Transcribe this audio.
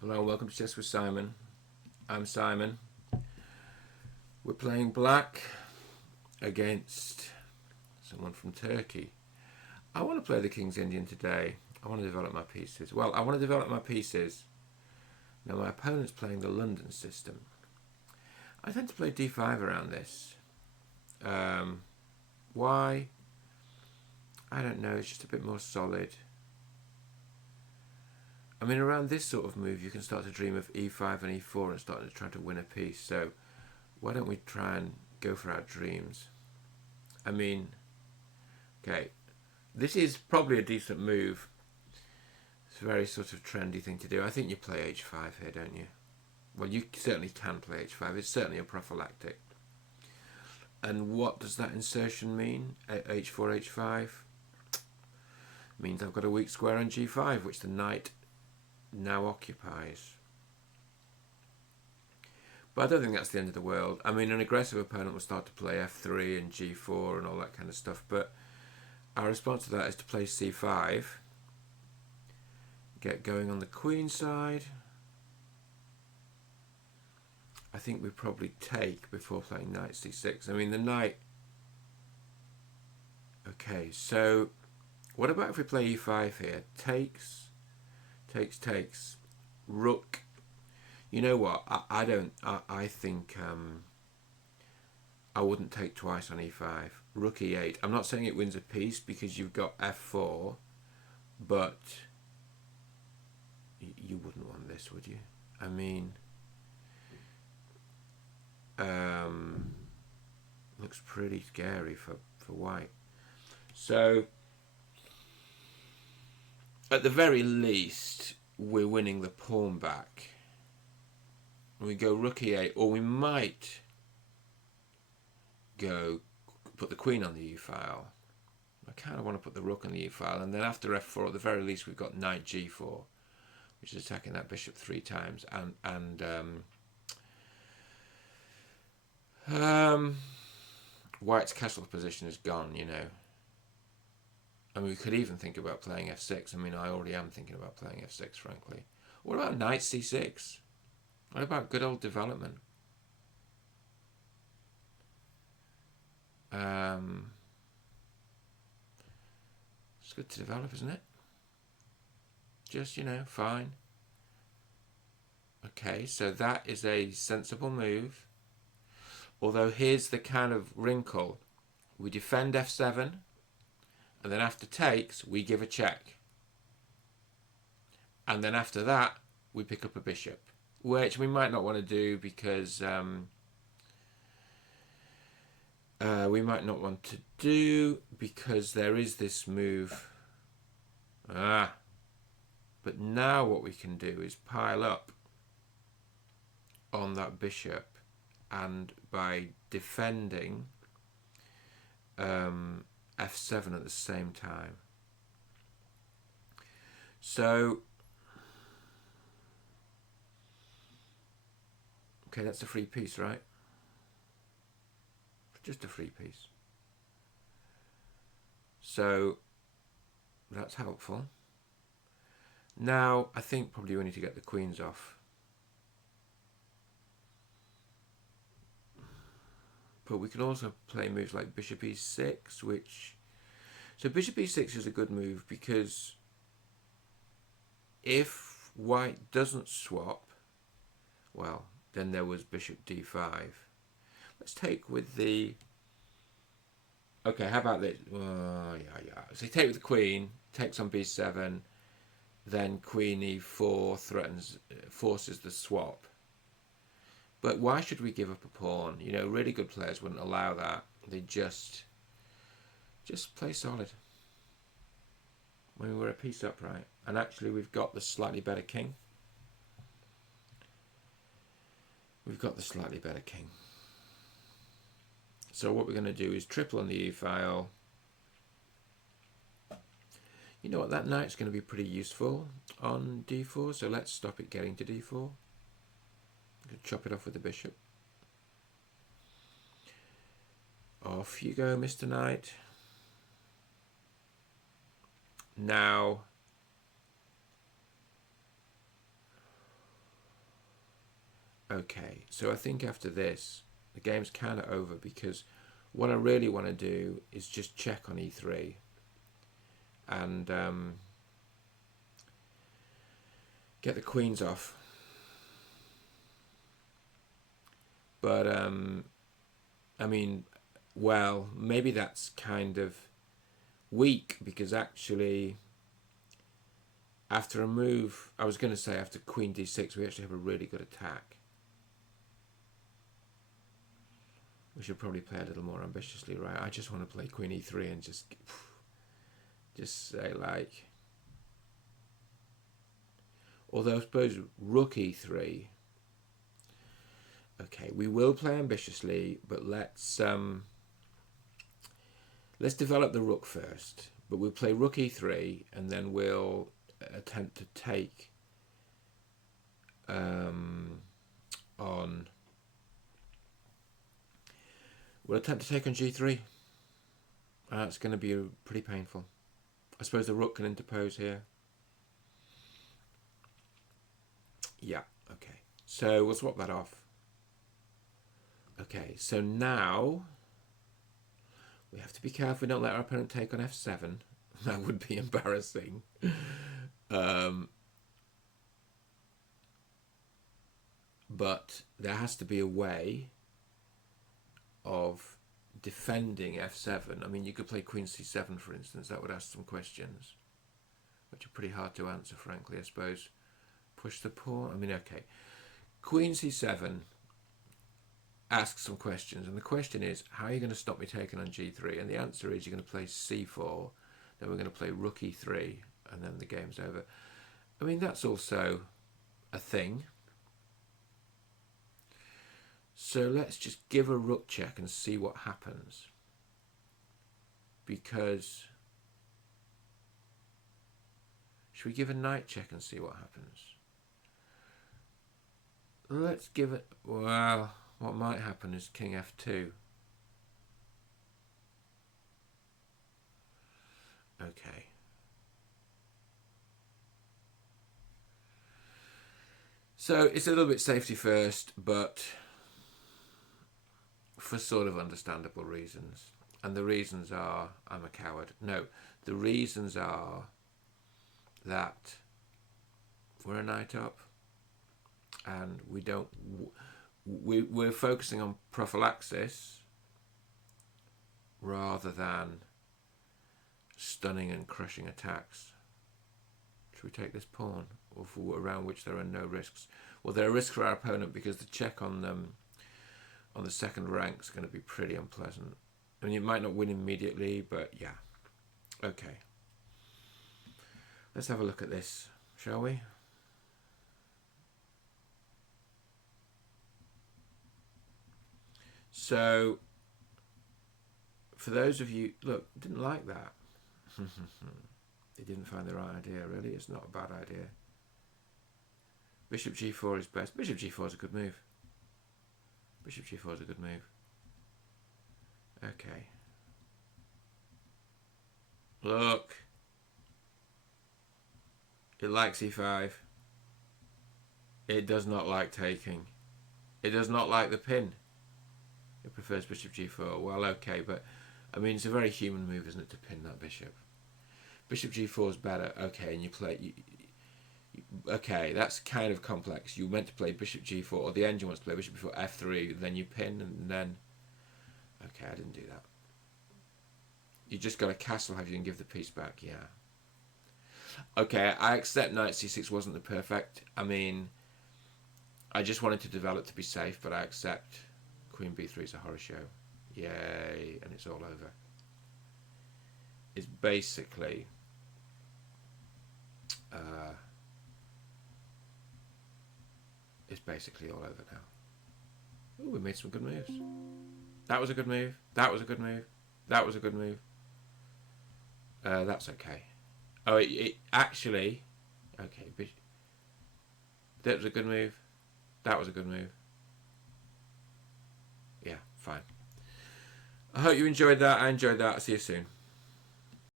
Hello, welcome to Chess with Simon. I'm Simon. We're playing black against someone from Turkey. I want to play the King's Indian today. I want to develop my pieces. Well, I want to develop my pieces. Now, my opponent's playing the London system. I tend to play d5 around this. Why? I don't know. It's just a bit more solid. I mean, around this sort of move, you can start to dream of e5 and e4 and start to try to win a piece. So why don't we try and go for our dreams? I mean, okay, this is probably a decent move. It's a very sort of trendy thing to do. I think you play h5 here, don't you? Well, you certainly can play h5. It's certainly a prophylactic. And what does that insertion mean? h4, h5? Means I've got a weak square on g5, which the knight now occupies. But I don't think that's the end of the world. I mean, an aggressive opponent will start to play f3 and g4 and all that kind of stuff, but our response to that is to play c5, get going on the queen side. I think we probably take before playing knight c6. I mean, the knight... Okay, so what about if we play e5 here? Takes, takes, rook. You know what? I think I wouldn't take twice on e5. Rook e8. I'm not saying it wins a piece because you've got f4, but you wouldn't want this, would you? I mean, looks pretty scary for white. So, at the very least, we're winning the pawn back. We go rook e8, or we might go put the queen on the u file. I kind of want to put the rook on the u file, and then after f4, at the very least, we've got knight g4, which is attacking that bishop 3 times, and white's castle position is gone, you know. I mean, we could even think about playing f6. I mean, I already am thinking about playing f6, frankly. What about knight c6? What about good old development? It's good to develop, isn't it? Just, you know, fine. Okay, so that is a sensible move. Although here's the kind of wrinkle. We defend f7, and then after takes, we give a check. And then after that, we pick up a bishop, which we might not want to do because there is this move. But now what we can do is pile up on that bishop, and by defending f7 at the same time. So, okay, that's a free piece, right? Just a free piece. So, that's helpful. Now, I think probably we need to get the queens off. But we can also play moves like bishop e6, which... So bishop e6 is a good move because if white doesn't swap, well, then there was bishop d5. Let's take with the... Okay, how about this? Yeah. So take with the queen, takes on b7, then queen e4 forces the swap. But why should we give up a pawn? You know, really good players wouldn't allow that. They just play solid. When we're a piece up, right? And actually, we've got the slightly better king. So what we're going to do is triple on the e-file. You know what? That knight's going to be pretty useful on d4. So let's stop it getting to d4. Chop it off with the bishop. Off you go, Mr. Knight. Now, Okay, so I think after this, the game's kind of over, because what I really want to do is just check on e3 and get the queens off. But I mean, well, maybe that's kind of weak, because actually after a move, I was going to say after queen d6, we actually have a really good attack. We should probably play a little more ambitiously, right? I just want to play queen e3 and just say, like, although I suppose rook e3. Okay, we will play ambitiously, but let's develop the rook first. But we'll play rook e3, and then we'll attempt to take on. We'll attempt to take on g3. It's going to be pretty painful. I suppose the rook can interpose here. Yeah, okay. So we'll swap that off. Okay, so now we have to be careful we don't let our opponent take on f7. That would be embarrassing. But there has to be a way of defending f7. I mean, you could play queen c7, for instance. That would ask some questions, which are pretty hard to answer, frankly, I suppose. Push the pawn. I mean, okay. Queen c7 asks some questions, and the question is, how are you going to stop me taking on g3? And the answer is, you're going to play c4, then we're going to play rook e3, and then the game's over. I mean, that's also a thing. So let's just give a rook check and see what happens. Because should we give a knight check and see what happens? Let's give it. Well, what might happen is king f2. Okay. So it's a little bit safety first, but for sort of understandable reasons. And the reasons are, I'm a coward. No, the reasons are that we're a knight up, and we're focusing on prophylaxis rather than stunning and crushing attacks. Should we take this pawn, or around which there are no risks? Well, there are risks for our opponent, because the check on the second rank is going to be pretty unpleasant. I mean, you might not win immediately, but yeah. Okay. Let's have a look at this, shall we? So, for those of you, look, didn't like that. They didn't find the right idea, really. It's not a bad idea. Bishop g4 is best. Bishop g4 is a good move. Bishop g4 is a good move. Okay. Look. It likes e5. It does not like taking. It does not like the pin. It prefers bishop g4. Well, okay, but I mean, it's a very human move, isn't it, to pin that bishop? Bishop g4 is better. Okay, and you play. Okay, that's kind of complex. You meant to play bishop g4, or the engine wants to play bishop before f3, then you pin, and then. Okay, I didn't do that. You just got a castle, have you, and give the piece back. Yeah. Okay, I accept knight c6 wasn't the perfect. I mean, I just wanted to develop to be safe, but I accept queen b3 is a horror show. Yay, and it's all over. It's basically all over now. Ooh, we made some good moves. That was a good move. That was a good move. That was a good move. That's okay. Oh, it actually... Okay, that was a good move. That was a good move. Yeah, fine. I hope you enjoyed that. I enjoyed that. I'll see you soon.